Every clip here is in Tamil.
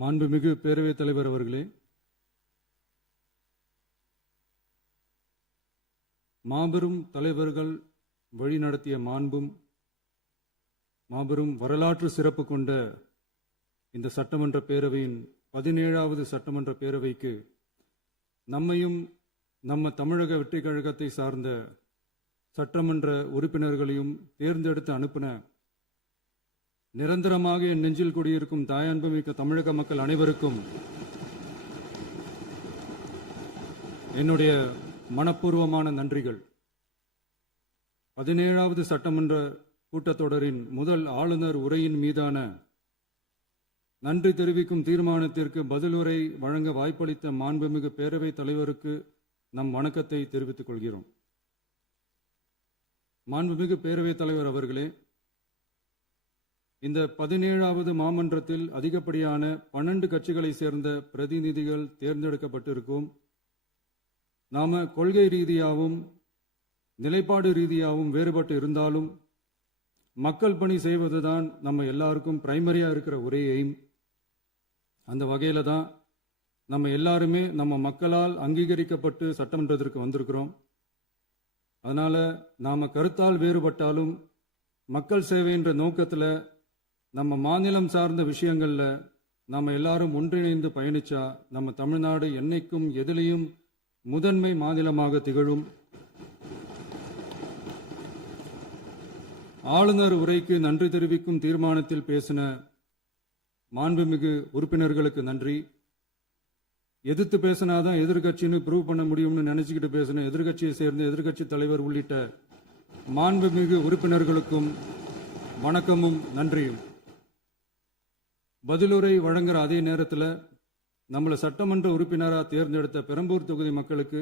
மாண்புமிகு பேரவைத் தலைவர் அவர்களே, மாபெரும் தலைவர்கள் வழிநடத்திய மாண்பும் மாபெரும் வரலாற்று சிறப்பு கொண்ட இந்த சட்டமன்ற பேரவையின் 17வது சட்டமன்ற பேரவைக்கு நம்மையும் நம்ம தமிழக வெற்றி கழகத்தை சார்ந்த சட்டமன்ற உறுப்பினர்களையும் தேர்ந்தெடுத்து அனுப்பின நிரந்தரமாக என் நெஞ்சில் குடியிருக்கும் தாயன்புமிக்க தமிழக மக்கள் அனைவருக்கும் என்னுடைய மனப்பூர்வமான நன்றிகள். 17வது சட்டமன்ற கூட்டத்தொடரின் முதல் ஆளுநர் உரையின் மீதான நன்றி தெரிவிக்கும் தீர்மானத்திற்கு பதிலுரை வழங்க வாய்ப்பளித்த மாண்புமிகு பேரவைத் தலைவருக்கு நம் வணக்கத்தை தெரிவித்துக் கொள்கிறோம். மாண்புமிகு பேரவைத் தலைவர் அவர்களே, இந்த 17வது மாமன்றத்தில் அதிகப்படியான 12 கட்சிகளை சேர்ந்த பிரதிநிதிகள் தேர்ந்தெடுக்கப்பட்டிருக்கும். நாம கொள்கை ரீதியாகவும் நிலைப்பாடு ரீதியாகவும் வேறுபட்டு இருந்தாலும் மக்கள் பணி செய்வதுதான் நம்ம எல்லாருக்கும் பிரைமரியா இருக்கிற ஒரே எய்ம். அந்த வகையில தான் நம்ம எல்லாருமே நம்ம மக்களால் அங்கீகரிக்கப்பட்டு சட்டமன்றத்திற்கு வந்திருக்கிறோம். அதனால நாம கருத்தால் வேறுபட்டாலும் மக்கள் சேவை என்ற நோக்கத்தில் நம்ம மாநிலம் சார்ந்த விஷயங்கள்ல நம்ம எல்லாரும் ஒன்றிணைந்து பயணிச்சா நம்ம தமிழ்நாடு என்னைக்கும் எதிலையும் முதன்மை மாநிலமாக திகழும். ஆளுநர் உரைக்கு நன்றி தெரிவிக்கும் தீர்மானத்தில் பேசின மாண்புமிகு உறுப்பினர்களுக்கு நன்றி. எதிர்த்து பேசினாதான் எதிர்கட்சின்னு ப்ரூவ் பண்ண முடியும்னு நினைச்சுக்கிட்டு பேசின எதிர்கட்சியை சேர்ந்த எதிர்கட்சி தலைவர் உள்ளிட்ட மாண்புமிகு உறுப்பினர்களுக்கும் வணக்கமும் நன்றியும். பதிலுரை வழங்குற அதே நேரத்தில் நம்மளை சட்டமன்ற உறுப்பினராக தேர்ந்தெடுத்த பெரம்பூர் தொகுதி மக்களுக்கு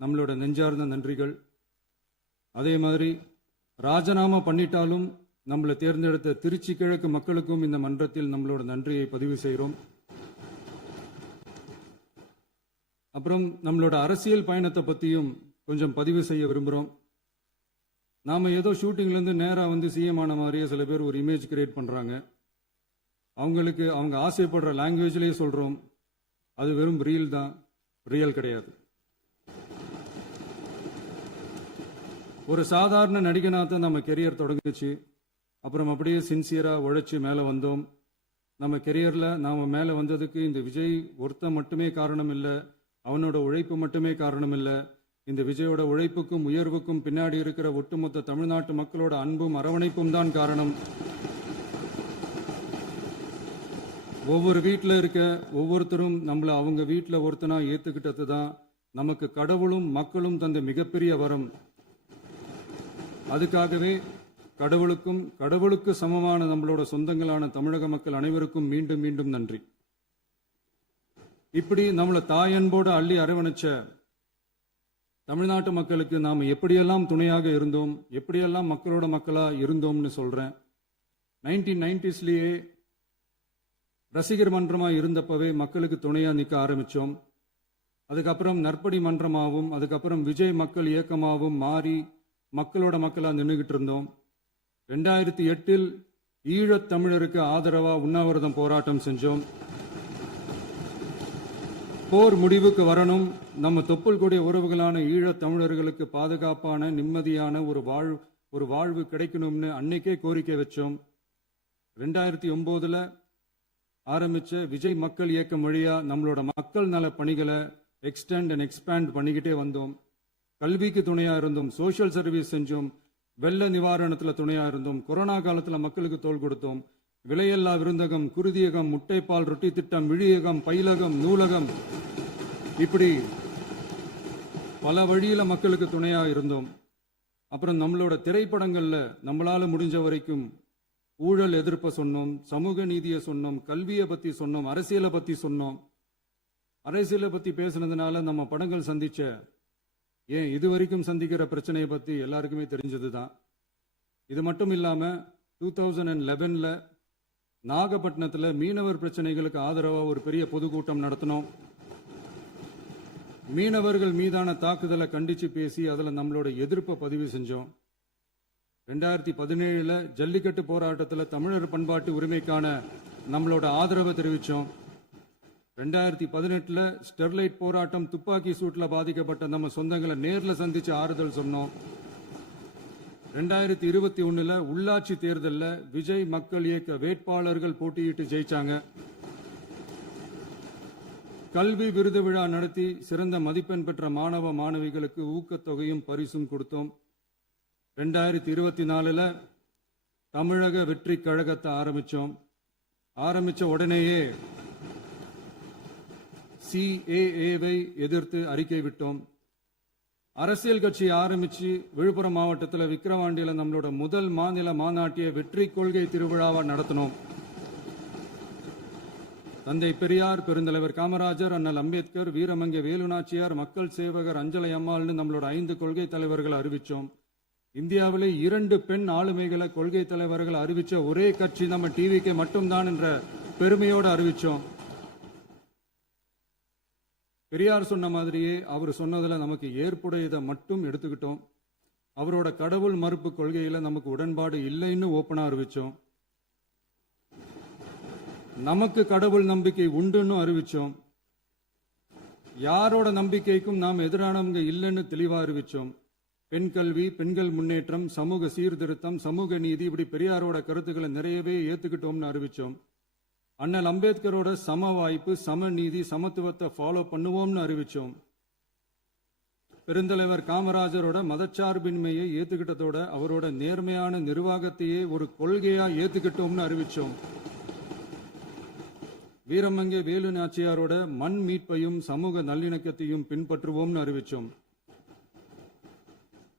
நம்மளோட நெஞ்சார்ந்த நன்றிகள். அதே மாதிரி ராஜினாமா பண்ணிட்டாலும் நம்மளை தேர்ந்தெடுத்த திருச்சி கிழக்கு மக்களுக்கும் இந்த மன்றத்தில் நம்மளோட நன்றியை பதிவு செய்கிறோம். அப்புறம் நம்மளோட அரசியல் பயணத்தை பற்றியும் கொஞ்சம் பதிவு செய்ய விரும்புகிறோம். நாம் ஏதோ ஷூட்டிங்லேருந்து நேராக வந்து சிஎம் ஆன மாதிரியே சில பேர் ஒரு இமேஜ் கிரியேட் பண்ணுறாங்க. அவங்களுக்கு அவங்க ஆசைப்படுற லாங்குவேஜ்லேயே சொல்கிறோம், அது வெறும் ரீல் தான், ரியல் கிடையாது. ஒரு சாதாரண நடிகனாக நம்ம கெரியர் தொடங்குச்சு. அப்புறம் அப்படியே சின்சியராக உழைச்சி மேலே வந்தோம். நம்ம கெரியரில் நாம் மேலே வந்ததுக்கு இந்த விஜய் ஒருத்தன் மட்டுமே காரணம் இல்லை, அவனோட உழைப்பு மட்டுமே காரணம் இல்லை. இந்த விஜயோட உழைப்புக்கும் உயர்வுக்கும் பின்னாடி இருக்கிற ஒட்டுமொத்த தமிழ்நாட்டு மக்களோட அன்பும் அரவணைப்பும் தான் காரணம். ஒவ்வொரு வீட்டில் இருக்க ஒவ்வொருத்தரும் நம்மளை அவங்க வீட்டில் ஒருத்தனா ஏற்றுக்கிட்டது தான் நமக்கு கடவுளும் மக்களும் தந்த மிகப்பெரிய வரம். அதுக்காகவே கடவுளுக்கு சமமான நம்மளோட சொந்தங்களான தமிழக மக்கள் அனைவருக்கும் மீண்டும் மீண்டும் நன்றி. இப்படி நம்மளை தாயன்போடு அள்ளி அரவணைச்ச தமிழ்நாட்டு மக்களுக்கு நாம் எப்படியெல்லாம் துணையாக இருந்தோம், எப்படியெல்லாம் மக்களோட மக்களா இருந்தோம்னு சொல்றேன். 1990ஸ்லயே ரசிகர் மன்றமா இருந்தப்பவே மக்களுக்கு துணையா நிற்க ஆரம்பிச்சோம். அதுக்கப்புறம் நற்படி மன்றமாகவும் அதுக்கப்புறம் விஜய் மக்கள் இயக்கமாகவும் மாறி மக்களோட மக்களா நின்றுகிட்டு இருந்தோம். 2008 ஈழத் தமிழருக்கு ஆதரவா உண்ணாவிரதம் போராட்டம் செஞ்சோம். போர் முடிவுக்கு வரணும், நம்ம தொப்புள் கூடிய உறவுகளான ஈழத் தமிழர்களுக்கு பாதுகாப்பான நிம்மதியான ஒரு வாழ்வு கிடைக்கணும்னு அன்னைக்கே கோரிக்கை வச்சோம். 2009 ஆரம்பிச்ச விஜய் மக்கள் இயக்கம் வழியா நம்மளோட மக்கள் நல பணிகளை எக்ஸ்டெண்ட் அண்ட் எக்ஸ்பேண்ட் பண்ணிக்கிட்டே வந்தோம். கல்விக்கு துணையா இருந்தோம், சோசியல் சர்வீஸ் செஞ்சோம், வெள்ள நிவாரணத்தில் துணையா இருந்தோம், கொரோனா காலத்தில் மக்களுக்கு தோள் கொடுத்தோம். விலையில்லா விருந்தகம், குருதியகம், முட்டைப்பால் ரொட்டி திட்டம், விழியகம், பயிலகம், நூலகம், இப்படி பல வழியில மக்களுக்கு துணையா இருந்தோம். அப்புறம் நம்மளோட திரைப்படங்கள்ல நம்மளால முடிஞ்ச வரைக்கும் ஊழல் எதிர்ப்பை சொன்னோம், சமூக நீதியை சொன்னோம், கல்வியை பத்தி சொன்னோம், அரசியலை பத்தி சொன்னோம். அரசியலை பத்தி பேசுனதுனால நம்ம படங்கள் சந்திச்ச இதுவரைக்கும் சந்திக்கிற பிரச்சனையை பத்தி எல்லாருக்குமே தெரிஞ்சதுதான். இது மட்டும் இல்லாம 2011 நாகப்பட்டினத்தில் மீனவர் பிரச்சனைகளுக்கு ஆதரவா ஒரு பெரிய பொதுக்கூட்டம் நடத்தினோம். மீனவர்கள் மீதான தாக்குதலை கண்டிச்சு பேசி அதுல நம்மளோட எதிர்ப்பை பதிவு செஞ்சோம். 2017 ஜல்லிக்கட்டு போராட்டத்தில் தமிழர் பண்பாட்டு உரிமைக்கான நம்மளோட ஆதரவை தெரிவித்தோம். 2018 ஸ்டெர்லைட் போராட்டம் துப்பாக்கி சூட்ல பாதிக்கப்பட்ட நம்ம சொந்தங்களை நேர்ல சந்திச்சு ஆறுதல் சொன்னோம். 2021 உள்ளாட்சி தேர்தலில் விஜய் மக்கள் இயக்க வேட்பாளர்கள் போட்டியிட்டு ஜெயிச்சாங்க. கல்வி விருது விழா நடத்தி சிறந்த மதிப்பெண் பெற்ற மாணவ மாணவிகளுக்கு ஊக்கத்தொகையும் பரிசும் கொடுத்தோம். 2024 தமிழக வெற்றி கழகத்தை ஆரம்பிச்ச உடனேயே CAA-வை எதிர்த்து அறிக்கை விட்டோம். அரசியல் கட்சி ஆரம்பிச்சு விழுப்புரம் மாவட்டத்தில் விக்கிரவாண்டியில நம்மளோட முதல் மாநில மாநாட்டிய வெற்றி கொள்கை திருவிழாவை நடத்தினோம். தந்தை பெரியார், பெருந்தலைவர் காமராஜர், அண்ணல் அம்பேத்கர், வீரமங்கை வேலுநாச்சியார், மக்கள் சேவகர் அஞ்சலை அம்மாள்னு நம்மளோட 5 கொள்கை தலைவர்களை அறிவிச்சோம். இந்தியாவிலே 2 பெண் ஆளுமைகளை கொள்கை தலைவர்கள் அறிவிச்ச ஒரே கட்சி நம்ம டிவிக்கு மட்டும்தான் என்ற பெருமையோடு அறிவிச்சோம். பெரியார் சொன்ன மாதிரியே அவர் சொன்னதுல நமக்கு ஏற்புடையதை மட்டும் எடுத்துக்கிட்டோம். அவரோட கடவுள் மறுப்பு கொள்கையில நமக்கு உடன்பாடு இல்லைன்னு ஓப்பனா அறிவிச்சோம். நமக்கு கடவுள் நம்பிக்கை உண்டுன்னு அறிவிச்சோம். யாரோட நம்பிக்கைக்கும் நாம் எதிரானவங்க இல்லைன்னு தெளிவா அறிவிச்சோம். பெண் கல்வி, பெண்கள் முன்னேற்றம், சமூக சீர்திருத்தம், சமூக நீதி, இப்படி பெரியாரோட கருத்துக்களை நிறையவே ஏத்துக்கிட்டோம்னு அறிவிச்சோம். அண்ணல் அம்பேத்கரோட சம வாய்ப்பு, சமநீதி, சமத்துவத்தை ஃபாலோ பண்ணுவோம்னு அறிவிச்சோம். பெருந்தலைவர் காமராஜரோட மதச்சார்பின்மையை ஏத்துக்கிட்டதோட அவரோட நேர்மையான நிர்வாகத்தையே ஒரு கொள்கையா ஏத்துக்கிட்டோம்னு அறிவிச்சோம். வீரமங்கை வேலு நாச்சியாரோட மண் மீட்பையும் சமூக நல்லிணக்கத்தையும் பின்பற்றுவோம்னு அறிவிச்சோம்.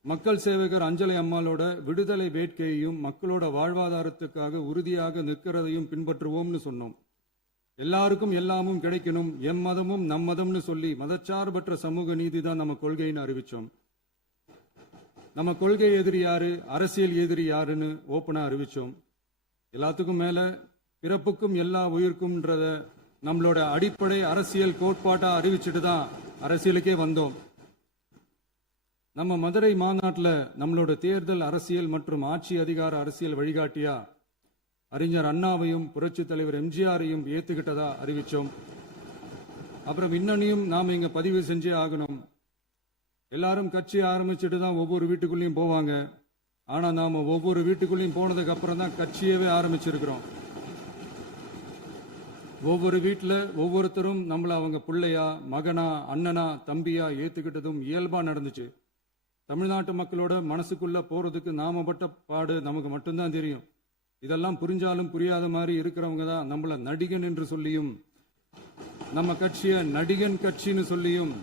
மக்கள் சேவகர் அஞ்சலை அம்மாளோட விடுதலை வேட்கையையும் மக்களோட வாழ்வாதாரத்துக்காக உறுதியாக நிற்கிறதையும் பின்பற்றுவோம்னு சொன்னோம். எல்லாருக்கும் எல்லாமும் கிடைக்கணும், எம் மதமும் நம் மதம்னு சொல்லி மதச்சார்பற்ற சமூக நீதி தான் நம்ம கொள்கைன்னு அறிவிச்சோம். நம்ம கொள்கை எதிரி யாரு, அரசியல் எதிரி யாருன்னு ஓப்பனா அறிவிச்சோம். எல்லாத்துக்கும் மேல பிறப்புக்கும் எல்லா உயிருக்கும்ன்றத நம்மளோட அடிப்படை அரசியல் கோட்பாட்டா அறிவிச்சுட்டு தான் அரசியலுக்கே வந்தோம். நம்ம மதுரை மாநாட்டில் நம்மளோட தேர்தல் அரசியல் மற்றும் ஆட்சி அதிகார அரசியல் வழிகாட்டியா அறிஞர் அண்ணாவையும் புரட்சி தலைவர் எம்ஜிஆரையும் ஏத்துக்கிட்டதா அறிவிச்சோம். அப்புறம் இன்னனையும் நாம் இங்க பதிவு செஞ்சே ஆகணும். எல்லாரும் கட்சி ஆரம்பிச்சுட்டு தான் ஒவ்வொரு வீட்டுக்குள்ளேயும் போவாங்க. ஆனா நாம ஒவ்வொரு வீட்டுக்குள்ளேயும் போனதுக்கு அப்புறம் தான் கட்சியவே ஆரம்பிச்சிருக்கிறோம். ஒவ்வொரு வீட்டில் ஒவ்வொருத்தரும் நம்மள அவங்க பிள்ளையா, மகனா, அண்ணனா, தம்பியா ஏத்துக்கிட்டதும் இயல்பா நடந்துச்சு. தமிழ்நாட்டு மக்களோட மனசுக்குள்ள போறதுக்கு நாம பட்ட பாடு நமக்கு மட்டும்தான் தெரியும். இதெல்லாம் புரிஞ்சாலும் புரியாத மாதிரி இருக்கிறவங்க தான் நம்மள நடிகன் என்று சொல்லியும் நம்ம கட்சிய நடிகன் கட்சின்னு சொல்லியும்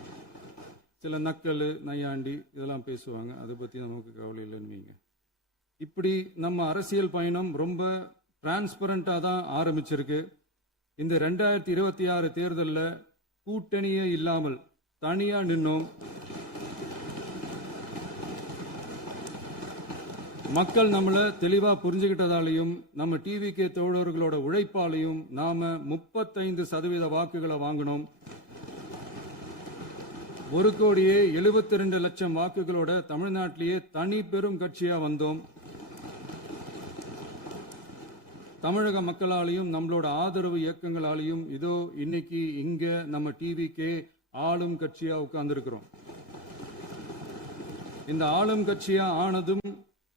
சில நக்கல், நையாண்டி இதெல்லாம் பேசுவாங்க. அதை பத்தி நமக்கு கவலை இல்லைன்னு. இப்படி நம்ம அரசியல் பயணம் ரொம்ப டிரான்ஸ்பரண்டா தான் ஆரம்பிச்சிருக்கு. இந்த 2026 தேர்தலில் கூட்டணியே இல்லாமல் தனியா நின்னோம். மக்கள் நம்மள தெளிவா புரிஞ்சுக்கிட்டதாலையும் நம்ம டிவிகே தோழர்களோட உழைப்பாலையும் நாம 35% வாக்குகளை வாங்கினோம். 1,72,00,000 வாக்குகளோட தமிழ்நாட்டிலேயே தனி பெரும் கட்சியா வந்தோம். தமிழக மக்களாலையும் நம்மளோட ஆதரவு இயக்கங்களாலையும் இதோ இன்னைக்கு இங்க நம்ம டிவிகே ஆளும் கட்சியா உட்கார்ந்துருக்கிறோம். இந்த ஆளும் கட்சியா ஆனதும்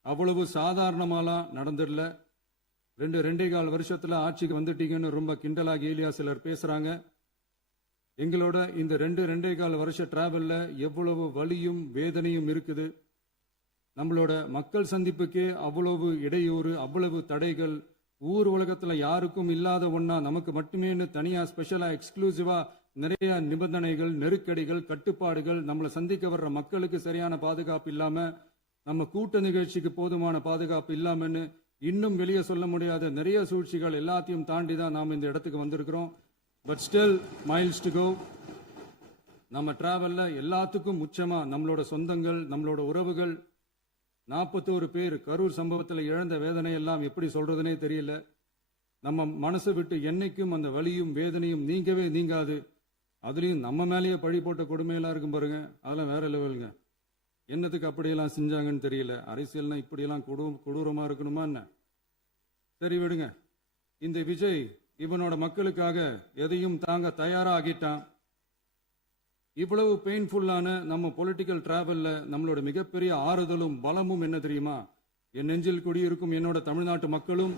அவ்வளவு சாதாரணமாலாம் நடந்துடல. 2.25 வருஷத்துல ஆட்சிக்கு வந்துட்டீங்கன்னு ரொம்ப கிண்டலா கேலியா சிலர் பேசுறாங்க. எங்களோட இந்த 2.25 வருஷ டிராவல்ல எவ்வளவு வலியும் வேதனையும் இருக்குது. நம்மளோட மக்கள் சந்திப்புக்கே அவ்வளவு இடையூறு, அவ்வளவு தடைகள், ஊர் உலகத்துல யாருக்கும் இல்லாத ஒன்னா நமக்கு மட்டுமே தனியா ஸ்பெஷலா எக்ஸ்க்ளூசிவா நிறைய நிபந்தனைகள், நெருக்கடிகள், கட்டுப்பாடுகள், நம்மளை சந்திக்க வர்ற மக்களுக்கு சரியான பாதுகாப்பு இல்லாம, நம்ம கூட்ட நிகழ்ச்சிக்கு போதுமான பாதுகாப்பு இல்லாமன்னு இன்னும் வெளியே சொல்ல முடியாத நிறைய சூழ்ச்சிகள் எல்லாத்தையும் தாண்டி தான் நாம் இந்த இடத்துக்கு வந்திருக்கிறோம். But still miles to go. நம்ம டிராவல்ல எல்லாத்துக்கும் உச்சமா நம்மளோட சொந்தங்கள், நம்மளோட உறவுகள், 41 பேர் கரூர் சம்பவத்தில் இழந்த வேதனை எல்லாம் எப்படி சொல்றதுனே தெரியல. நம்ம மனசை விட்டு என்னைக்கும் அந்த வலியும் வேதனையும் நீங்கவே நீங்காது. அதுலயும் நம்ம மேலேயே பழி போட்ட கொடுமையெல்லாம் இருக்கும் பாருங்க, அதெல்லாம் வேற லெவலுங்க. என்னத்துக்கு அப்படியெல்லாம் செஞ்சாங்கன்னு தெரியல. அரசியல்னா இப்படியெல்லாம் கொடூரமா இருக்கணுமா என்ன? சரி விடுங்க. இந்த விஜய் இவனோட மக்களுக்காக எதையும் தாங்க தயாராகிட்டான். இவ்வளவு பெயின்ஃபுல்லான நம்ம பொலிட்டிக்கல் டிராவல்ல நம்மளோட மிகப்பெரிய ஆறுதலும் பலமும் என்ன தெரியுமா? என் நெஞ்சில் குடியிருக்கும் என்னோட தமிழ்நாட்டு மக்களும்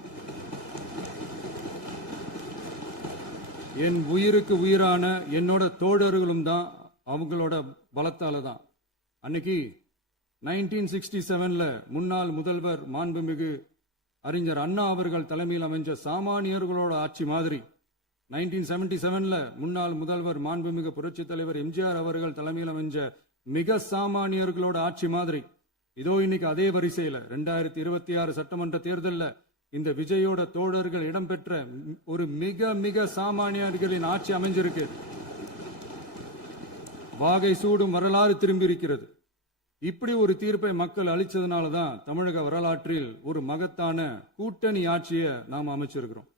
என் உயிருக்கு உயிரான என்னோட தோழர்களும் தான். அவங்களோட பலத்தால தான். அன்னைக்கு 1967 முன்னாள் முதல்வர் மாண்புமிகு அறிஞர் அண்ணா அவர்கள் தலைமையில் அமைஞ்ச சாமானியர்களோட ஆட்சி மாதிரி 1977 முன்னாள் முதல்வர் மாண்புமிகு புரட்சி தலைவர் எம்ஜிஆர் அவர்கள் தலைமையில் அமைஞ்ச மிக சாமானியர்களோட ஆட்சி மாதிரி இதோ இன்னைக்கு அதே வரிசையில 2026 சட்டமன்ற தேர்தலில் இந்த விஜயோட தோழர்கள் இடம்பெற்ற ஒரு மிக மிக சாமானியர்களின் ஆட்சி அமைஞ்சிருக்கு. வாகை சூடும் வரலாறு திரும்பி இருக்கிறது. இப்படி ஒரு தீர்ப்பை மக்கள் அளிச்சதுனாலதான் தமிழக வரலாற்றில் ஒரு மகத்தான கூட்டணி ஆட்சியை நாம் அமைச்சிருக்கிறோம்.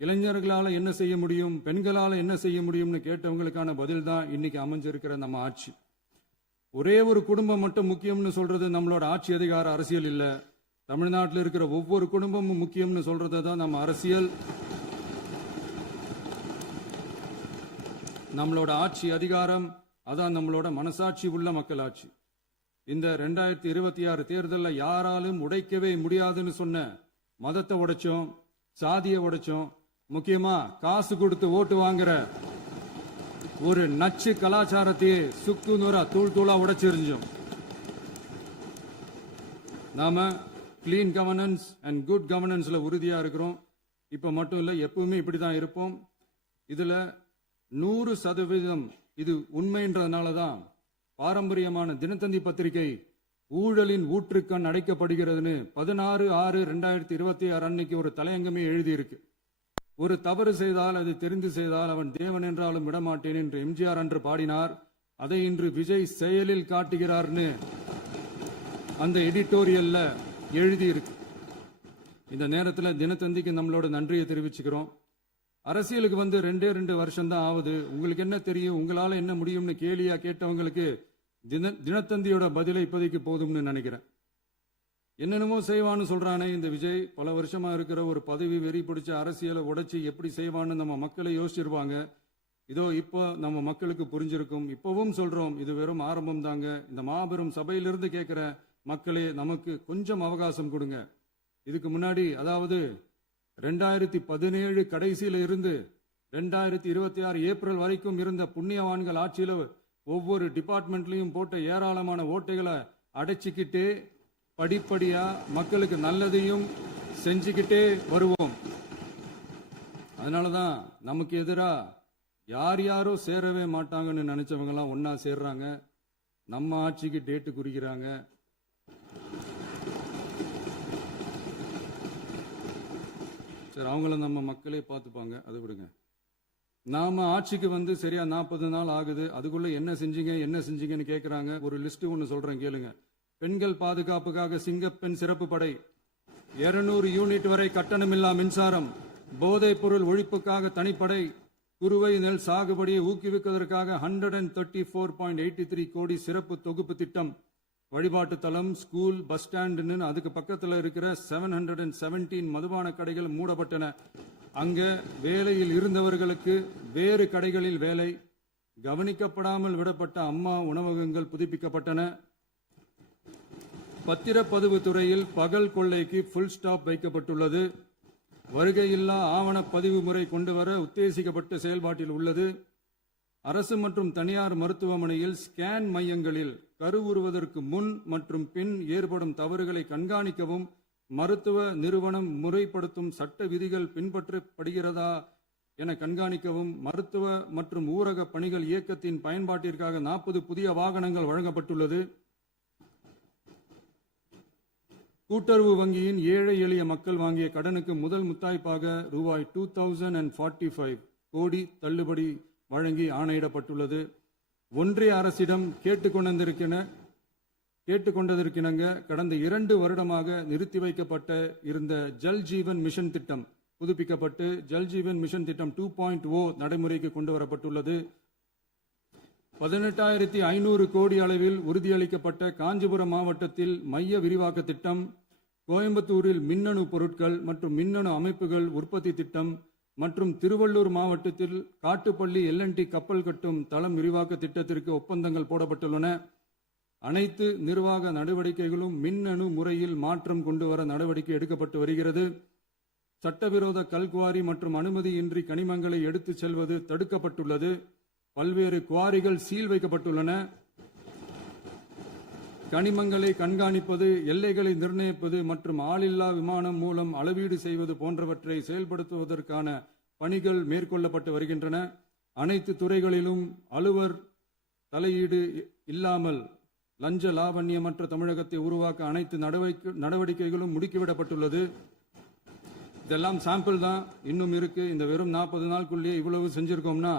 இளைஞர்களால என்ன செய்ய முடியும், பெண்களால என்ன செய்ய முடியும்னு கேட்டவங்களுக்கான பதில் தான் இன்னைக்கு அமைஞ்சிருக்கிற நம்ம ஆட்சி. ஒரே ஒரு குடும்பம் மட்டும் முக்கியம்னு சொல்றது நம்மளோட ஆட்சி அதிகார அரசியல் இல்ல. தமிழ்நாட்டில் இருக்கிற ஒவ்வொரு குடும்பமும் முக்கியம்னு சொல்றது தான் நம்ம அரசியல். நம்மளோட ஆட்சி அதிகாரம் அதான் நம்மளோட மனசாட்சி உள்ள மக்களாட்சி. இந்த 2026 தேர்தலில் யாராலும் உடைக்கவே முடியாதுன்னு சொன்ன மதத்தை உடைச்சோம், சாதியை உடைச்சோம், முக்கியமா காசு கொடுத்து ஓட்டு வாங்குற ஒரு நச்சு கலாச்சாரத்தையே சுக்கு நூறா தூள் தூளா உடைச்சிருந்தோம். நாம கிளீன் கவர்னன்ஸ் அண்ட் குட் கவர்னன்ஸ்ல உறுதியா இருக்கிறோம். இப்ப மட்டும் இல்ல, எப்பவுமே இப்படிதான் இருப்போம். இதுல 100% இது உண்மைன்றதுனாலதான் பாரம்பரியமான தினத்தந்தி பத்திரிகை ஊழலின் ஊற்றுக்கண் அடைக்கப்படுகிறதுன்னு 16/6/2026 அன்னைக்கு ஒரு தலையங்கமே எழுதியிருக்கு. ஒரு தவறு செய்தால் அது தெரிந்து செய்தால் அவன் தேவன் என்றாலும் விடமாட்டேன் என்று எம்ஜிஆர் அன்று பாடினார். அதை இன்று விஜய் செயலில் காட்டுகிறார்னு அந்த எடிட்டோரியல்ல எழுதியிருக்கு. இந்த நேரத்தில் தினத்தந்திக்கு நம்மளோட நன்றியை தெரிவிச்சுக்கிறோம். அரசியலுக்கு வந்து 2 வருஷம் தான் ஆகுது. உங்களுக்கு என்ன தெரியும், உங்களால என்ன முடியும்னு கேலியா கேட்டவங்களுக்கு தினத்தந்தியோட பதிலை இப்போதைக்கு போதும்னு நினைக்கிறேன். என்னென்னமோ செய்வான்னு சொல்றானே இந்த விஜய், பல வருஷமா இருக்கிற ஒரு பதவி வெறி பிடிச்ச அரசியலை உடைச்சி எப்படி செய்வான்னு நம்ம மக்களை யோசிச்சிருவாங்க. இதோ இப்போ நம்ம மக்களுக்கு புரிஞ்சிருக்கும். இப்பவும் சொல்றோம், இது வெறும் ஆரம்பம் தாங்க. இந்த மாபெரும் சபையிலிருந்து கேட்கிற மக்களே, நமக்கு கொஞ்சம் அவகாசம் கொடுங்க. இதுக்கு முன்னாடி, அதாவது 2017 கடைசியில இருந்து 2026 ஏப்ரல் வரைக்கும் இருந்த புண்ணியவான்கள் ஆட்சியில ஒவ்வொரு டிபார்ட்மெண்ட்லயும் போட்ட ஏராளமான ஓட்டைகளை அடைச்சிக்கிட்டே படிப்படியா மக்களுக்கு நல்லதையும் செஞ்சுக்கிட்டே வருவோம். அதனாலதான் நமக்கு எதிரா யாரோ சேரவே மாட்டாங்கன்னு நினைச்சவங்க எல்லாம் ஒன்னா சேர்றாங்க. நம்ம ஆட்சிக்கு டேட்டு குறிக்கிறாங்க. சரி, அவங்கள நம்ம மக்களே பார்த்துப்பாங்க, அதை விடுங்க. நாம ஆட்சிக்கு வந்து சரியா 40 நாள் ஆகுது. அதுக்குள்ள என்ன செஞ்சீங்கன்னு கேட்கிறாங்க. ஒரு லிஸ்ட் ஒன்னு சொல்றேன் கேளுங்க. பெண்கள் பாதுகாப்புக்காக சிங்கப்பெண் சிறப்பு படை, 200 யூனிட் வரை கட்டணமில்லா மின்சாரம், போதைப் பொருள் ஒழிப்புக்காக தனிப்படை, குறுவை நெல் சாகுபடியை ஊக்குவிப்பதற்காக 134.83 கோடி சிறப்பு தொகுப்பு திட்டம், வழிபாட்டு தலம், ஸ்கூல், பஸ் ஸ்டாண்டுன்னு அதுக்கு பக்கத்தில் இருக்கிற 717 மதுபான கடைகள் மூடப்பட்டன. அங்க வேலையில் இருந்தவர்களுக்கு வேறு கடைகளில் வேலை, கவனிக்கப்படாமல் விடப்பட்ட அம்மா உணவகங்கள் புதுப்பிக்கப்பட்டன. பத்திரப்பதிவு துறையில் பகல் கொள்ளைக்கு புல் ஸ்டாப் வைக்கப்பட்டுள்ளது. வருகையில்லா ஆவண பதிவு முறை கொண்டு வர உத்தேசிக்கப்பட்ட செயல்பாட்டில் உள்ளது. அரசு மற்றும் தனியார் மருத்துவமனையில் ஸ்கேன் மையங்களில் கருவுறுவதற்கு முன் மற்றும் பின் ஏற்படும் தவறுகளை கண்காணிக்கவும், மருத்துவ நிறுவனம் முறைப்படுத்தும் சட்ட விதிகள் பின்பற்றப்படுகிறதா என கண்காணிக்கவும், மருத்துவ மற்றும் ஊரக பணிகள் இயக்கத்தின் பயன்பாட்டிற்காக 40 புதிய வாகனங்கள் வழங்கப்பட்டுள்ளது. கூட்டுறவு வங்கியின் ஏழை எளிய மக்கள் வாங்கிய கடனுக்கு முதல் முத்தாய்ப்பாக ரூபாய் 2045 கோடி தள்ளுபடி வழங்கி ஆணையிடப்பட்டுள்ளது. ஒன்றிய அரசிடம் கேட்டுக்கொண்டதற்கிணங்க கடந்த 2 வருடமாக நிறுத்தி வைக்கப்பட்ட இருந்த ஜல் ஜீவன் மிஷன் திட்டம் புதுப்பிக்கப்பட்டு ஜல் ஜீவன் மிஷன் திட்டம் 2.0 நடைமுறைக்கு கொண்டு வரப்பட்டுள்ளது. 18,500 கோடி அளவில் உறுதியளிக்கப்பட்ட காஞ்சிபுரம் மாவட்டத்தில் மைய விரிவாக்க திட்டம், கோயம்புத்தூரில் மின்னணு பொருட்கள் மற்றும் மின்னணு அமைப்புகள் உற்பத்தி திட்டம், மற்றும் திருவள்ளூர் மாவட்டத்தில் காட்டுப்பள்ளி எல்என்டி கப்பல் கட்டும் தளம் விரிவாக்க திட்டத்திற்கு ஒப்பந்தங்கள் போடப்பட்டுள்ளன. அனைத்து நிர்வாக நடவடிக்கைகளும் மின்னணு முறையில் மாற்றம் கொண்டு வர நடவடிக்கை எடுக்கப்பட்டு வருகிறது. சட்டவிரோத கல்குவாரி மற்றும் அனுமதியின்றி கனிமங்களை எடுத்துச் செல்வது தடுக்கப்பட்டுள்ளது. பல்வேறு குவாரிகள் சீல் வைக்கப்பட்டுள்ளன. கனிமங்களை கண்காணிப்பது, எல்லைகளை நிர்ணயிப்பது மற்றும் ஆளில்லா விமானம் மூலம் அளவீடு செய்வது போன்றவற்றை செயல்படுத்துவதற்கான பணிகள் மேற்கொள்ளப்பட்டு வருகின்றன. அனைத்து துறைகளிலும் அலுவலர் தலையீடு இல்லாமல் லஞ்ச லாவண்யமற்ற தமிழகத்தை உருவாக்க அனைத்து நடவடிக்கைகளும் முடுக்கிவிடப்பட்டுள்ளது. இதெல்லாம் சாம்பிள் தான், இன்னும் இருக்கு. இந்த வெறும் 40 நாளுக்குள்ளேயே இவ்வளவு செஞ்சிருக்கோம்னா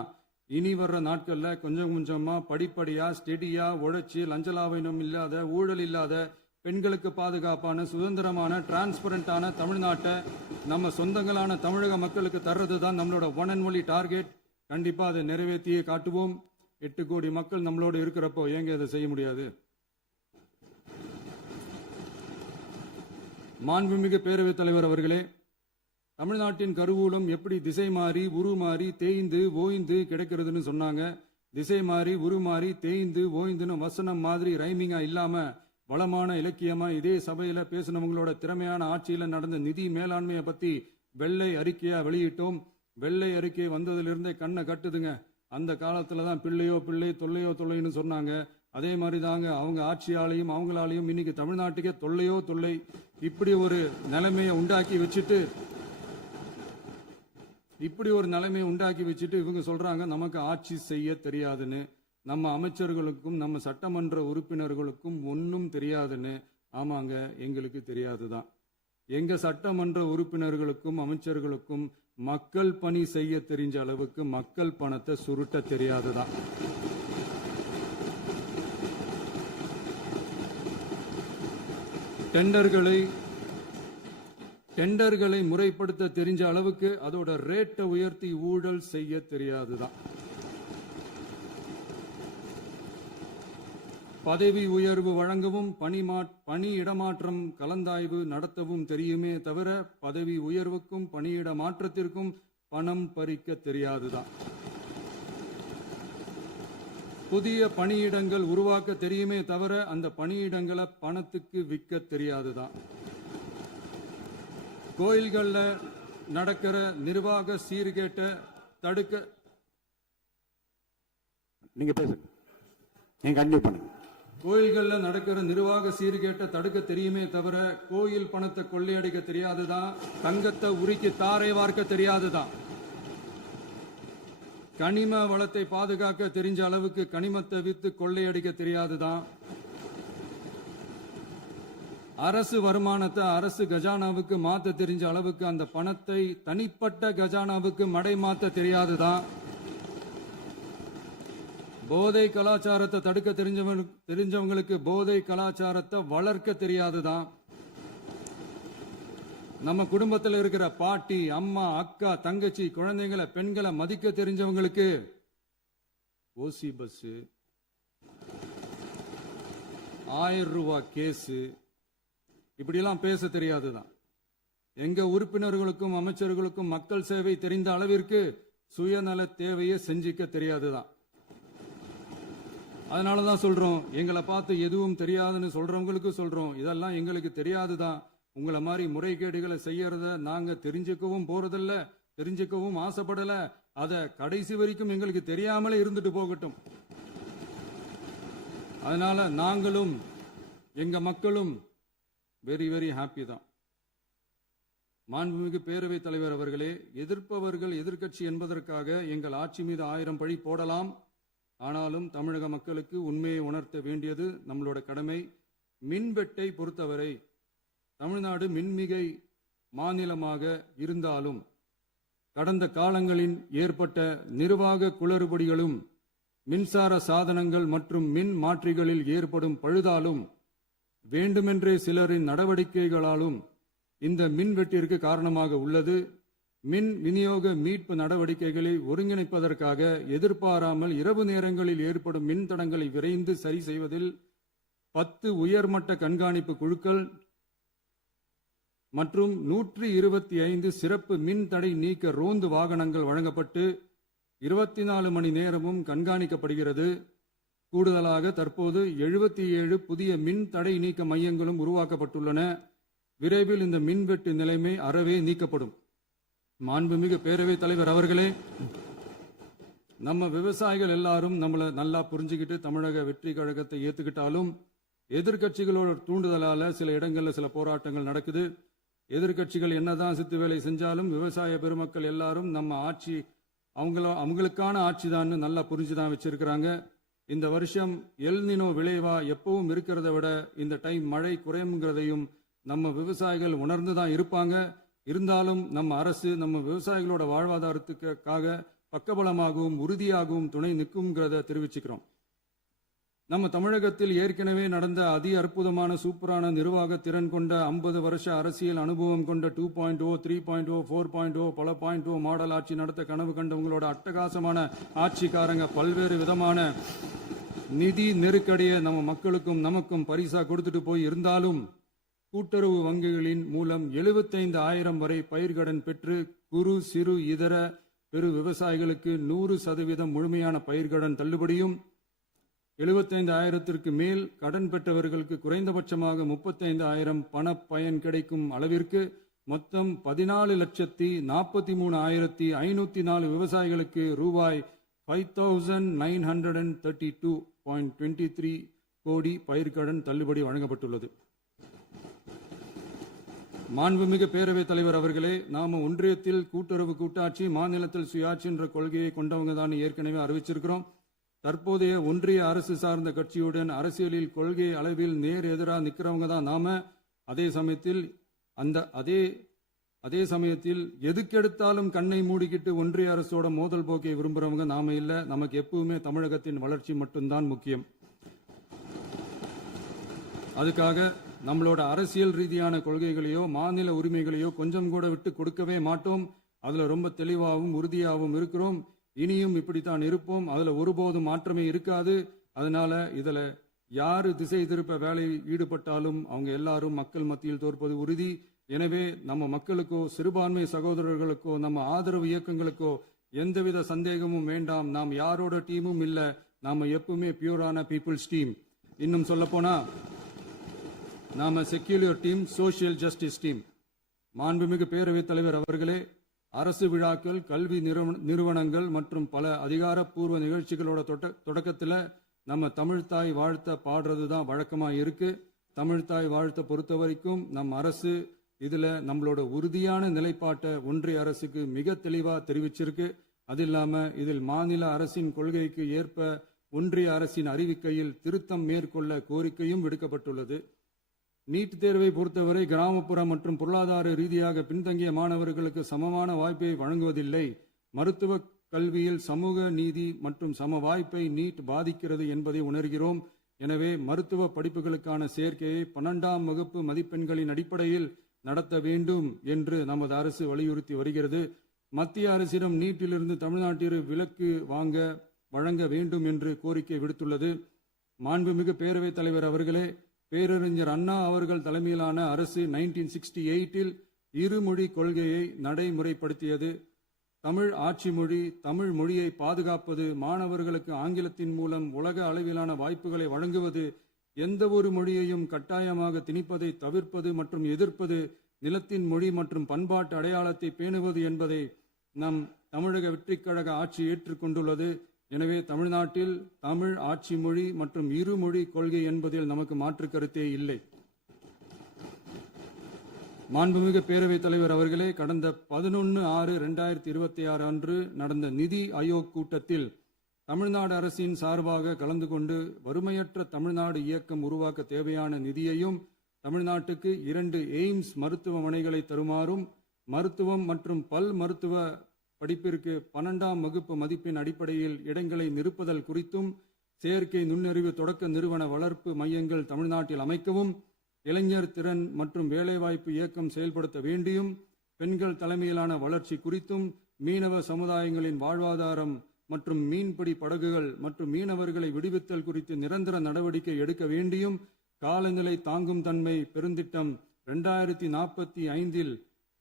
இனி வர்ற நாட்கள்ல கொஞ்சம் கொஞ்சமா படிப்படியா ஸ்டெடியா உழைச்சி லஞ்ச லாவண்யம் இல்லாத, ஊழல் இல்லாத, பெண்களுக்கு பாதுகாப்பான, சுதந்திரமான, டிரான்ஸ்பரண்டான தமிழ்நாட்டை நம்ம சொந்தங்களான தமிழக மக்களுக்கு தர்றது தான் நம்மளோட ஒன் அண்ட் ஒன்லி டார்கெட். கண்டிப்பா அதை நிறைவேற்றியே காட்டுவோம். 8 கோடி மக்கள் நம்மளோட இருக்கிறப்போ ஏங்க அதை செய்ய முடியாது? மாண்புமிகு பேரவைத் தலைவர் அவர்களே, தமிழ்நாட்டின் கருவூலம் எப்படி திசை மாறி உருமாறி தேய்ந்து ஓய்ந்து கிடைக்கிறதுன்னு சொன்னாங்க. திசை மாறி உருமாறி தேய்ந்து ஓய்ந்துன்னு வசனம் மாதிரி ரைமிங்கா இல்லாம வளமான இலக்கியமா இதே சபையில பேசினவங்களோட திறமையான ஆட்சியில நடந்த நிதி மேலாண்மையை பத்தி வெள்ளை அறிக்கையா வெளியிட்டோம். வெள்ளை அறிக்கை வந்ததிலிருந்தே கண்ணை கட்டுதுங்க. அந்த காலத்துலதான் பிள்ளையோ பிள்ளை, தொல்லையோ தொல்லைன்னு சொன்னாங்க. அதே மாதிரி தாங்க அவங்க ஆட்சியாலையும் அவங்களாலையும் இன்னைக்கு தமிழ்நாட்டுக்கே தொல்லையோ தொல்லை. இப்படி ஒரு நிலைமையை உண்டாக்கி வச்சுட்டு இவங்க சொல்றாங்க நமக்கு ஆட்சி செய்ய தெரியாதுன்னு. நம்ம அமைச்சர்களுக்கும் நம்ம சட்டமன்ற உறுப்பினர்களுக்கும் ஒன்னும் தெரியாதுன்னு. ஆமாங்க, எங்களுக்கு தெரியாதுதான். எங்க சட்டமன்ற உறுப்பினர்களுக்கும் அமைச்சர்களுக்கும் மக்கள் பணி செய்ய தெரிஞ்ச அளவுக்கு மக்கள் பணத்தை சுருட்ட தெரியாதுதான். டெண்டர்களை முறைப்படுத்த தெரிஞ்ச அளவுக்கு அதோட ரேட்டை உயர்த்தி ஊழல் செய்ய தெரியாதுதான். பதவி உயர்வு வழங்கவும் பணி இடமாற்றம் கலந்தாய்வு நடத்தவும் தெரியுமே தவிர பதவி உயர்வுக்கும் பணியிட மாற்றத்திற்கும் பணம் பறிக்க தெரியாதுதான். புதிய பணியிடங்கள் உருவாக்க தெரியுமே தவிர அந்த பணியிடங்களை பணத்துக்கு விற்க தெரியாதுதான். கோயில்கள்ல நடக்கிற நிர்வாக சீர்கேட்டை தடுக்க நீங்க பேசுங்க, நீங்க கண்டினியூ பண்ணுங்க. கோயில்கள்ல நடக்கிற நிர்வாக சீர்கேட்டை தடுக்க தெரியுமே தவிர கோயில் பணத்தை கொள்ளையடிக்க தெரியாதுதான். தங்கத்தை உருக்கி தாரை வார்க்க தெரியாதுதான். கனிம வளத்தை பாதுகாக்க தெரிஞ்ச அளவுக்கு கனிமத்தை வித்து கொள்ளையடிக்க தெரியாதுதான். அரசு வருமானத்தை அரசு கஜானாவுக்கு மாத்த தெரிஞ்ச அளவுக்கு அந்த பணத்தை தனிப்பட்ட கஜானாவுக்கு மடை மாத்த தெரியாதுதான். போதை கலாச்சாரத்தை தடுக்க தெரிஞ்சவங்களுக்கு போதை கலாச்சாரத்தை வளர்க்க தெரியாதுதான். நம்ம குடும்பத்தில் இருக்கிற பாட்டி, அம்மா, அக்கா, தங்கச்சி, குழந்தைங்களை, பெண்களை மதிக்க தெரிஞ்சவங்களுக்கு ஓசி பஸ், 1000 ரூபாய் கேஸ், இப்படியெல்லாம் பேச தெரியாதுதான். எங்க உறுப்பினர்களுக்கும் அமைச்சர்களுக்கும் மக்கள் சேவை தெரிந்த அளவிற்கு சுயநல தேவையை செஞ்சிக்க தெரியாதுதான். அதனாலதான் சொல்றோம், எங்களை பார்த்து எதுவும் தெரியாதுன்னு சொல்றவங்களுக்கு சொல்றோம், இதெல்லாம் எங்களுக்கு தெரியாதுதான். உங்களை மாதிரி முறைகேடுகளை செய்யறத நாங்க தெரிஞ்சுக்கவும் போறதில்ல, தெரிஞ்சுக்கவும் ஆசைப்படல. அத கடைசி வரைக்கும் எங்களுக்கு தெரியாமலே இருந்துட்டு போகட்டும். அதனால நாங்களும் எங்க மக்களும் வெரி வெரி ஹாப்பி தான். மாண்புமிகு பேரவைத் தலைவர் அவர்களே, எதிர்ப்பவர்கள் எதிர்க்கட்சி என்பதற்காக எங்கள் ஆட்சி மீது 1000 பழி போடலாம். ஆனாலும் தமிழக மக்களுக்கு உண்மையை உணர்த்த வேண்டியது நம்மளோட கடமை. மின்வெட்டை பொறுத்தவரை தமிழ்நாடு மின்மிகை மாநிலமாக இருந்தாலும் கடந்த காலங்களில் ஏற்பட்ட நிர்வாக குளறுபடிகளும் மின்சார சாதனங்கள் மற்றும் மின் மாற்றிகளில் ஏற்படும் பழுதாலும் வேண்டுமென்றே சிலரின் நடவடிக்கைகளாலும் இந்த மின்வெட்டிற்கு காரணமாக உள்ளது. மின் விநியோக மீட்பு நடவடிக்கைகளை ஒருங்கிணைப்பதற்காக எதிர்பாராமல் இரவு நேரங்களில் ஏற்படும் மின் தடங்களை விரைந்து சரி செய்வதில் 10 உயர்மட்ட கண்காணிப்பு குழுக்கள் மற்றும் 125 சிறப்பு மின் தடை நீக்க ரோந்து வாகனங்கள் வழங்கப்பட்டு 24 மணி நேரமும் கண்காணிக்கப்படுகிறது. கூடுதலாக தற்போது 77 புதிய மின் தடை நீக்க மையங்களும் உருவாக்கப்பட்டுள்ளன. விரைவில் இந்த மின்வெட்டு நிலைமை அறவே நீக்கப்படும். மாண்புமிகு பேரவைத் தலைவர் அவர்களே, நம்ம விவசாயிகள் எல்லாரும் நம்மளை நல்லா புரிஞ்சுக்கிட்டு தமிழக வெற்றி கழகத்தை ஏத்துக்கிட்டாலும் எதிர்க்கட்சிகளோட தூண்டுதலால சில இடங்கள்ல சில போராட்டங்கள் நடக்குது. எதிர்க்கட்சிகள் என்னதான் சித்து வேலை செஞ்சாலும் விவசாய பெருமக்கள் எல்லாரும் நம்ம ஆட்சி அவங்களுக்கான ஆட்சி தான் நல்லா புரிஞ்சுதான் வச்சிருக்கிறாங்க. இந்த வருஷம் எல்னினோ விளைவா எப்பவும் இருக்கிறத விட இந்த டைம் மழை குறையுங்கிறதையும் நம்ம விவசாயிகள் உணர்ந்துதான் இருப்பாங்க. இருந்தாலும் நம்ம அரசு நம்ம விவசாயிகளோட வாழ்வாதாரத்துக்காக பக்கபலமாகவும் உறுதியாகவும் துணை நிற்கும்ங்கிறத தெரிவிச்சுக்கிறோம். நம்ம தமிழகத்தில் ஏற்கனவே நடந்த அதி அற்புதமான சூப்பரான நிர்வாக திறன் கொண்ட 50 வருஷ அரசியல் அனுபவம் கொண்ட 2.0, 3.0, 4.0 பல 0.0 மாடல் ஆட்சி நடத்த கனவு கண்டவங்களோட அட்டகாசமான ஆட்சிக்காரங்க பல்வேறு விதமான நிதி நெருக்கடியை நம்ம மக்களுக்கும் நமக்கும் பரிசா கொடுத்துட்டு போய் இருந்தாலும் கூட்டுறவு வங்கிகளின் மூலம் 75,000 வரை பயிர்கடன் பெற்று குறு சிறு இதர பெரு விவசாயிகளுக்கு 100% முழுமையான பயிர்கடன் தள்ளுபடியும் 75,000க்கு மேல் கடன் பெற்றவர்களுக்கு குறைந்தபட்சமாக 35,000 பண பயன் கிடைக்கும் அளவிற்கு மொத்தம் 14,43,504 விவசாயிகளுக்கு ரூபாய் 5,932.23 கோடி பயிர்கடன் தள்ளுபடி வழங்கப்பட்டுள்ளது. மாண்புமிகு பேரவைத் தலைவர் அவர்களே, நாம ஒன்றியத்தில் கூட்டுறவு கூட்டாட்சி, மாநிலத்தில் சுயாட்சி என்ற கொள்கையை கொண்டவங்க தான் ஏற்கனவே அறிவிச்சிருக்கிறோம். தற்போதைய ஒன்றிய அரசு சார்ந்த கட்சியுடன் அரசியலில் கொள்கை அளவில் நேர் எதிராக நிற்கிறவங்க தான் நாம. அதே சமயத்தில் எதுக்கெடுத்தாலும் கண்ணை மூடிக்கிட்டு ஒன்றிய அரசோட மோதல் போக்கை விரும்புறவங்க நாம இல்ல. நமக்கு எப்பவுமே தமிழகத்தின் வளர்ச்சி மட்டும்தான் முக்கியம். அதுக்காக நம்மளோட அரசியல் ரீதியான கொள்கைகளையோ மாநில உரிமைகளையோ கொஞ்சம் கூட விட்டு கொடுக்கவே மாட்டோம். அதுல ரொம்ப தெளிவாகவும் உறுதியாகவும் இருக்கிறோம். இனியும் இப்படித்தான் இருப்போம். அதுல ஒருபோதும் மாற்றமே இருக்காது. அதனால இதுல யாரு திசை திருப்ப வேலையில் ஈடுபட்டாலும் அவங்க எல்லாரும் மக்கள் மத்தியில் தோற்பது உறுதி. எனவே நம்ம மக்களுக்கோ சிறுபான்மை சகோதரர்களுக்கோ நம்ம ஆதரவு இயக்கங்களுக்கோ எந்தவித சந்தேகமும் வேண்டாம். நாம் யாரோட டீமும் இல்ல. நாம எப்பவுமே பியூரான பீப்புள்ஸ் டீம். இன்னும் சொல்ல போனா நாம secular team, social justice team. மாண்புமிகு பேரவைத் தலைவர் அவர்களே, அரசு விழாக்கள், கல்வி நிறுவனங்கள் மற்றும் பல அதிகாரப்பூர்வ நிகழ்ச்சிகளோட தொடக்கத்தில் நம்ம தமிழ்தாய் வாழ்த்த பாடுறது தான் வழக்கமா இருக்கு. தமிழ்தாய் வாழ்த்த பொறுத்த வரைக்கும் நம் அரசு இதுல நம்மளோட உறுதியான நிலைப்பாட்டை ஒன்றிய அரசுக்கு மிக தெளிவா தெரிவிச்சிருக்கு. அது இல்லாம இதில் மாநில அரசின் கொள்கைக்கு ஏற்ப ஒன்றிய அரசின் அறிவிக்கையில் திருத்தம் மேற்கொள்ள கோரிக்கையும் விடுக்கப்பட்டுள்ளது. நீட் தேர்வை பொறுத்தவரை கிராமப்புற மற்றும் பொருளாதார ரீதியாக பின்தங்கிய மாணவர்களுக்கு சமமான வாய்ப்பை வழங்குவதில்லை. மருத்துவ கல்வியில் சமூக நீதி மற்றும் சம வாய்ப்பை நீட் பாதிக்கிறது என்பதை உணர்கிறோம். எனவே மருத்துவ படிப்புகளுக்கான சேர்க்கையை 12ஆம் வகுப்பு மதிப்பெண்களின் அடிப்படையில் நடத்த வேண்டும் என்று நமது அரசு வலியுறுத்தி வருகிறது. மத்திய அரசிடம் நீட்டிலிருந்து தமிழ்நாட்டிற்கு விலக்கு வழங்க வேண்டும் என்று கோரிக்கை விடுத்துள்ளது. மாண்புமிகு பேரவைத் தலைவர் அவர்களே, பேரறிஞர் அண்ணா அவர்கள் தலைமையிலான அரசு 1968 இருமொழி கொள்கையை நடைமுறைப்படுத்தியது. தமிழ் ஆட்சி மொழி, தமிழ் மொழியை பாதுகாப்பது, மாணவர்களுக்கு ஆங்கிலத்தின் மூலம் உலக அளவிலான வாய்ப்புகளை வழங்குவது, எந்த ஒரு மொழியையும் கட்டாயமாக திணிப்பதை தவிர்ப்பது மற்றும் எதிர்ப்பது, நிலத்தின் மொழி மற்றும் பண்பாட்டு அடையாளத்தை பேணுவது என்பதை நம் தமிழக வெற்றிக் கழக ஆட்சி ஏற்றுக்கொண்டுள்ளது. எனவே தமிழ்நாட்டில் தமிழ் ஆட்சி மொழி மற்றும் இருமொழி கொள்கை என்பதில் நமக்கு மாற்று கருத்தே இல்லை. மாண்புமிகு பேரவைத் தலைவர் அவர்களே, கடந்த 11/6/2026 அன்று நடந்த நிதி ஆயோக் கூட்டத்தில் தமிழ்நாடு அரசின் சார்பாக கலந்து கொண்டு வறுமையற்ற தமிழ்நாடு இயக்கம் உருவாக்க தேவையான நிதியையும், தமிழ்நாட்டுக்கு 2 எய்ம்ஸ் மருத்துவமனைகளை தருமாறும், மருத்துவம் மற்றும் பல் மருத்துவ படிப்பிற்கு 12ஆம் வகுப்பு மதிப்பெண் அடிப்படையில் இடங்களை நிரப்புதல் குறித்தும், செயற்கை நுண்ணறிவு தொடக்க நிறுவன வளர்ப்பு மையங்கள் தமிழ்நாட்டில் அமைக்கவும், இளைஞர் திறன் மற்றும் வேலைவாய்ப்பு இயக்கம் செயல்படுத்த வேண்டியும், பெண்கள் தலைமையிலான வளர்ச்சி குறித்தும், மீனவ சமுதாயங்களின் வாழ்வாதாரம் மற்றும் மீன்பிடி படகுகள் மற்றும் மீனவர்களை விடுவித்தல் குறித்து நிரந்தர நடவடிக்கை எடுக்க வேண்டியும், காலநிலை தாங்கும் தன்மை பெருந்திட்டம் 2045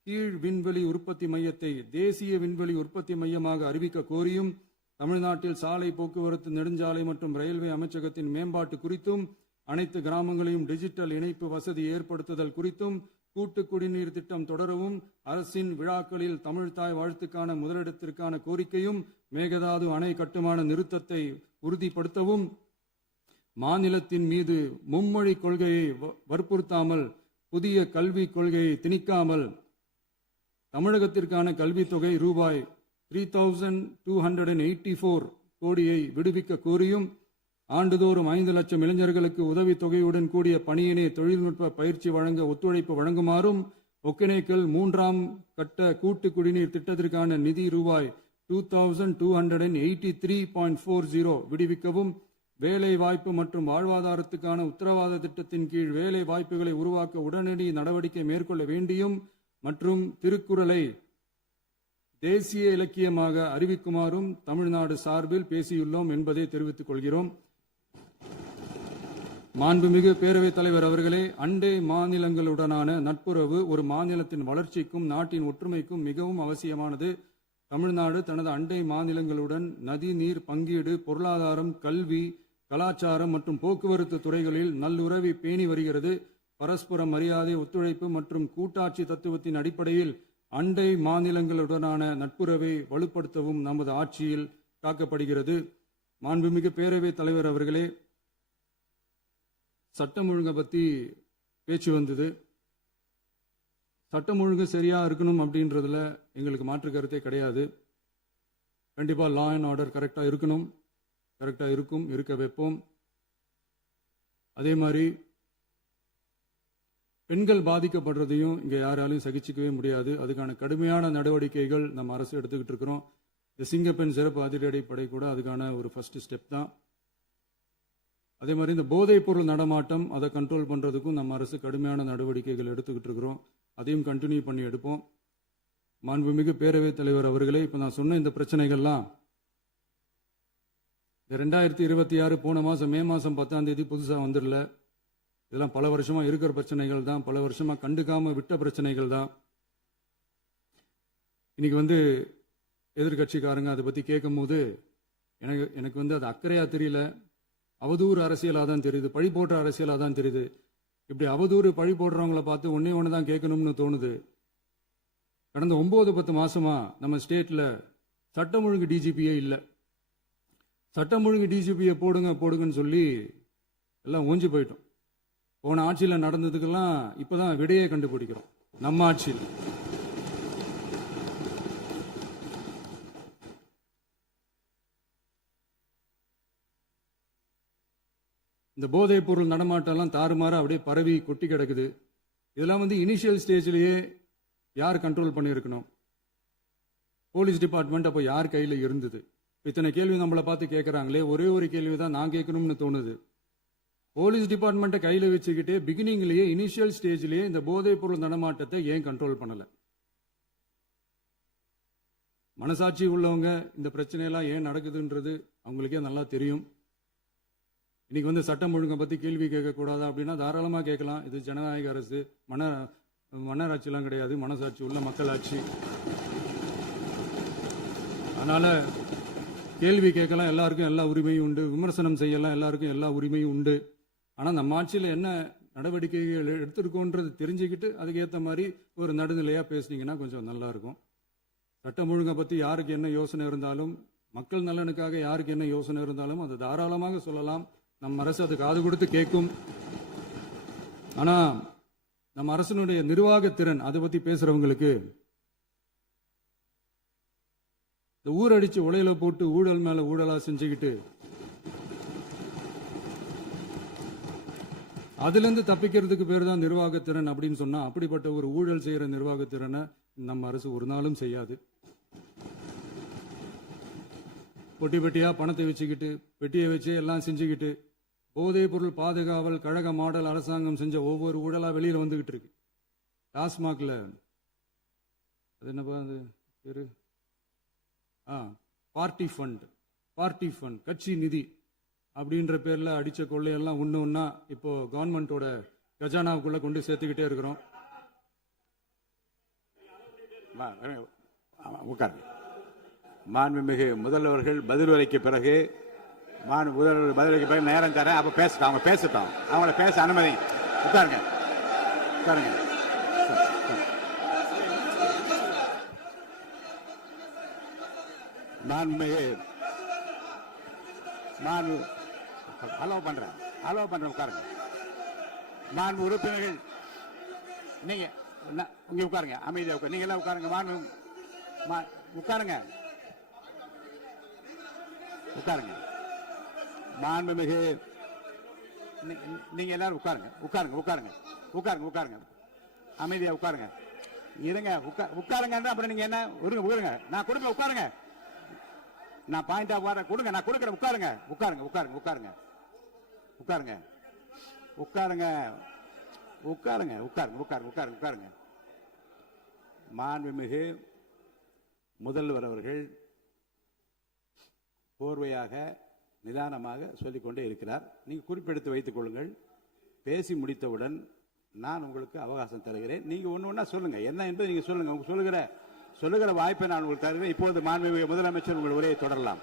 கீழ் விண்வெளி உற்பத்தி மையத்தை தேசிய விண்வெளி உற்பத்தி மையமாக அறிவிக்க கோரியும், தமிழ்நாட்டில் சாலை போக்குவரத்து, நெடுஞ்சாலை மற்றும் ரயில்வே அமைச்சகத்தின் மேம்பாட்டு குறித்தும், அனைத்து கிராமங்களையும் டிஜிட்டல் இணைப்பு வசதி ஏற்படுத்துதல் குறித்தும், கூட்டு குடிநீர் திட்டம் தொடரவும், அரசின் விழாக்களில் தமிழ்தாய் வாழ்த்துக்கான முதலிடத்திற்கான கோரிக்கையும், மேகதாது அணை கட்டுமான நிறுத்தத்தை உறுதிப்படுத்தவும், மாநிலத்தின் மீது மும்மொழி கொள்கையை வற்புறுத்தாமல் புதிய கல்விக் கொள்கையை திணிக்காமல் தமிழகத்திற்கான கல்வித்தொகை ரூபாய் 3284 கோடியை விடுவிக்க கோரியும், ஆண்டுதோறும் 5 லட்சம் இளைஞர்களுக்கு உதவித் தொகையுடன் கூடிய பணியினை தொழில்நுட்ப பயிற்சி வழங்க ஒத்துழைப்பு வழங்குமாறும், ஒகேனக்கல் 3ஆம் கட்ட கூட்டு குடிநீர் திட்டத்திற்கான நிதி ரூபாய் 2283.40 விடுவிக்கவும், வேலை வாய்ப்பு மற்றும் வாழ்வாதாரத்துக்கான உத்தரவாத திட்டத்தின் கீழ் வேலை வாய்ப்புகளை உருவாக்க உடனடி நடவடிக்கை மேற்கொள்ள வேண்டியும் மற்றும் திருக்குறளை தேசிய இலக்கியமாக அறிவிக்குமாறும் தமிழ்நாடு சார்பில் பேசியுள்ளோம் என்பதை தெரிவித்துக் கொள்கிறோம். மாண்புமிகு பேரவைத் தலைவர் அவர்களே, அண்டை மாநிலங்களுடனான நட்புறவு ஒரு மாநிலத்தின் வளர்ச்சிக்கும் நாட்டின் ஒற்றுமைக்கும் மிகவும் அவசியமானது. தமிழ்நாடு தனது அண்டை மாநிலங்களுடன் நதி நீர் பங்கீடு, பொருளாதாரம், கல்வி, கலாச்சாரம் மற்றும் போக்குவரத்து துறைகளில் நல்லுறவை பேணி வருகிறது. பரஸ்பர மரியாதை, ஒத்துழைப்பு மற்றும் கூட்டாட்சி தத்துவத்தின் அடிப்படையில் அண்டை மாநிலங்களுடனான நட்புறவை வலுப்படுத்தவும் நமது ஆட்சியில் காக்கப்படுகிறது. மாண்புமிகு பேரவைத் தலைவர் அவர்களே, சட்டம் ஒழுங்கை பற்றி பேச்சு வந்தது. சட்டம் ஒழுங்கு சரியா இருக்கணும் அப்படின்றதுல எங்களுக்கு மாற்று கருத்தே கிடையாது. கண்டிப்பா லா அண்ட் ஆர்டர் கரெக்டா இருக்கணும், கரெக்டா இருக்கும், இருக்க வைப்போம். அதே மாதிரி பெண்கள் பாதிக்கப்படுறதையும் இங்க யாராலையும் சகிச்சுக்கவே முடியாது. அதுக்கான கடுமையான நடவடிக்கைகள் நம்ம அரசு எடுத்துக்கிட்டு இருக்கிறோம். இந்த சிங்கப்பெண் சிறப்பு அதிரடிப்படை கூட அதுக்கான ஒரு ஃபர்ஸ்ட் ஸ்டெப் தான். அதே மாதிரி இந்த போதைப் பொருள் நடமாட்டம், அதை கண்ட்ரோல் பண்றதுக்கும் நம்ம அரசு கடுமையான நடவடிக்கைகள் எடுத்துக்கிட்டு இருக்கிறோம். அதையும் கண்டினியூ பண்ணி எடுப்போம். மாண்புமிகு பேரவைத் தலைவர் அவர்களே, இப்ப நான் சொன்ன இந்த பிரச்சனைகள்லாம் 2026 போன மாசம் மே மாசம் 10ஆம் தேதி புதுசா வந்துடல. இதெல்லாம் பல வருஷமா இருக்கிற பிரச்சனைகள் தான், பல வருஷமா கண்டுக்காம விட்ட பிரச்சனைகள் தான். இன்னைக்கு எதிர்கட்சிக்காரங்க அதை பத்தி கேட்கும் போது எனக்கு அது அக்கறையா தெரியல, அவதூறு அரசியலா தான் தெரியுது, பழி போடுற அரசியலா தான் தெரியுது. இப்படி அவதூறு பழி போடுறவங்களை பார்த்து ஒன்னே ஒன்று தான் கேட்கணும்னு தோணுது. கடந்த 9-10 மாசமா நம்ம ஸ்டேட்ல சட்டம் ஒழுங்கு டிஜிபியே இல்லை. சட்டம் ஒழுங்கு டிஜிபியை போடுங்கன்னு சொல்லி எல்லாம் ஓஞ்சி போயிட்டோம். போன ஆட்சியில் நடந்ததுக்கெல்லாம் இப்பதான் விடையே கண்டுபிடிக்கிறோம் நம்ம ஆட்சியில். இந்த போதைப் பொருள் நடமாட்டம்லாம் தாறுமாற அப்படியே பரவி கொட்டி கிடக்குது. இதெல்லாம் இனிஷியல் ஸ்டேஜ்லயே யார் கண்ட்ரோல் பண்ணியிருக்கணும்? போலீஸ் டிபார்ட்மெண்ட் அப்போ யார் கையில் இருந்தது? இத்தனை கேள்வி நம்மளை பார்த்து கேட்கறாங்களே, ஒரே ஒரு கேள்வி தான் நான் கேட்கணும்னு தோணுது. போலீஸ் டிபார்ட்மெண்ட்டை கையில் வச்சுக்கிட்டே பிகினிங்லேயே இனிஷியல் ஸ்டேஜ்லேயே இந்த போதைப் பொருள் நடமாட்டத்தை ஏன் கண்ட்ரோல் பண்ணல? மனசாட்சி உள்ளவங்க இந்த பிரச்சனையெல்லாம் ஏன் நடக்குதுன்றது அவங்களுக்கே நல்லா தெரியும். இன்னைக்கு சட்டம் ஒழுங்கை பத்தி கேள்வி கேட்கக்கூடாதா அப்படின்னா தாராளமா கேட்கலாம். இது ஜனநாயக அரசு, மன்னராட்சியெல்லாம் கிடையாது, மனசாட்சி உள்ள மக்களாட்சி. அதனால கேள்வி கேட்கலாம், எல்லாருக்கும் எல்லா உரிமையும் உண்டு. விமர்சனம் செய்யலாம், எல்லாருக்கும் எல்லா உரிமையும் உண்டு. ஆனா நம்ம ஆட்சியில் என்ன நடவடிக்கைகள் எடுத்திருக்கோன்றது தெரிஞ்சுக்கிட்டு அதுக்கேற்ற மாதிரி ஒரு நடுநிலையா பேசுனீங்கன்னா கொஞ்சம் நல்லா இருக்கும். சட்டம் ஒழுங்கை பத்தி யாருக்கு என்ன யோசனை இருந்தாலும், மக்கள் நலனுக்காக யாருக்கு என்ன யோசனை இருந்தாலும் அதை தாராளமாக சொல்லலாம். நம்ம அரசு அது காது கொடுத்து கேட்கும். ஆனா நம்ம அரசனுடைய நிர்வாகத்திறன் அதை பத்தி பேசுறவங்களுக்கு இந்த ஊரடிச்சு உலையில போட்டு ஊழல் மேல ஊழலா செஞ்சுக்கிட்டு அதுல இருந்து தப்பிக்கிறதுக்கு பேர் தான் நிர்வாகத்திறன் அப்படின்னு சொன்னா, அப்படிப்பட்ட ஒரு ஊழல் செய்யற நிர்வாகத்திறனை நம்ம அரசு ஒரு நாளும் செய்யாது. பொட்டி பெட்டியா பணத்தை வச்சுக்கிட்டு, பெட்டியை வச்சு எல்லாம் செஞ்சுக்கிட்டு, போதைப் பொருள் பாதுகாவல் கழக மாடல் அரசாங்கம் செஞ்ச ஒவ்வொரு ஊழலா வெளியில வந்துகிட்டு இருக்கு. டாஸ்மாக்ல அது என்னப்பா அது பேரு, பார்ட்டி ஃபண்ட், கட்சி நிதி அப்படின்ற பேர்ல அடிச்ச கொள்ளையெல்லாம் ஒண்ணு ஒண்ணா இப்போ கவர்மெண்டோட கஜானாவுக்குள்ள கொண்டு சேர்த்துக்கிட்டே இருக்கிறோம். உட்காருங்க. மாண்புமிகு முதல்வர்கள் பதிலுரைக்கு பிறகு முதல்வர் பதிலுரைக்கு பிறகு நேரம் தரேன். அப்ப பேசட்டும், அவங்க பேசட்டும், அவங்கள பேச அனுமதி. உட்காருங்க, உட்காருங்க. மாண்புமிகு அலோவ் பண்றேன், உட்காருங்க. மாண்பு உறுப்பினர்கள், நீங்க இங்க உட்காருங்க, அமைதியா உட்காரு. நீங்க எல்லாம் உட்காருங்க. உட்காருங்க, உட்காருங்க. மாண்புமிகு நீங்க எல்லாரும் உட்காருங்க, உட்காருங்க. அமைதியா உட்காருங்க. இருங்க, உட்காருங்க. அப்புறம் நீங்க என்ன உட்காருங்க. நான் கொடுக்க உட்காருங்க. நான் பாயிண்ட் ஆஃப் வார கொடுங்க. நான் கொடுக்குறேன். உட்காருங்க. மாண்புமிகு முதல்வர் அவர்கள் போர்வையாக நிதானமாக சொல்லிக்கொண்டே இருக்கிறார். நீங்க குறிப்பெடுத்து வைத்துக் கொள்ளுங்கள். பேசி முடித்தவுடன் நான் உங்களுக்கு அவகாசம் தருகிறேன். நீங்க ஒண்ணு சொல்லுங்க, என்ன என்பது நீங்க சொல்லுங்க. உங்க சொல்லுகிற வாய்ப்பை நான் உங்களுக்கு தருகிறேன். இப்பொழுது மாண்புமிகு முதலமைச்சர் உங்கள் உரையை தொடரலாம்.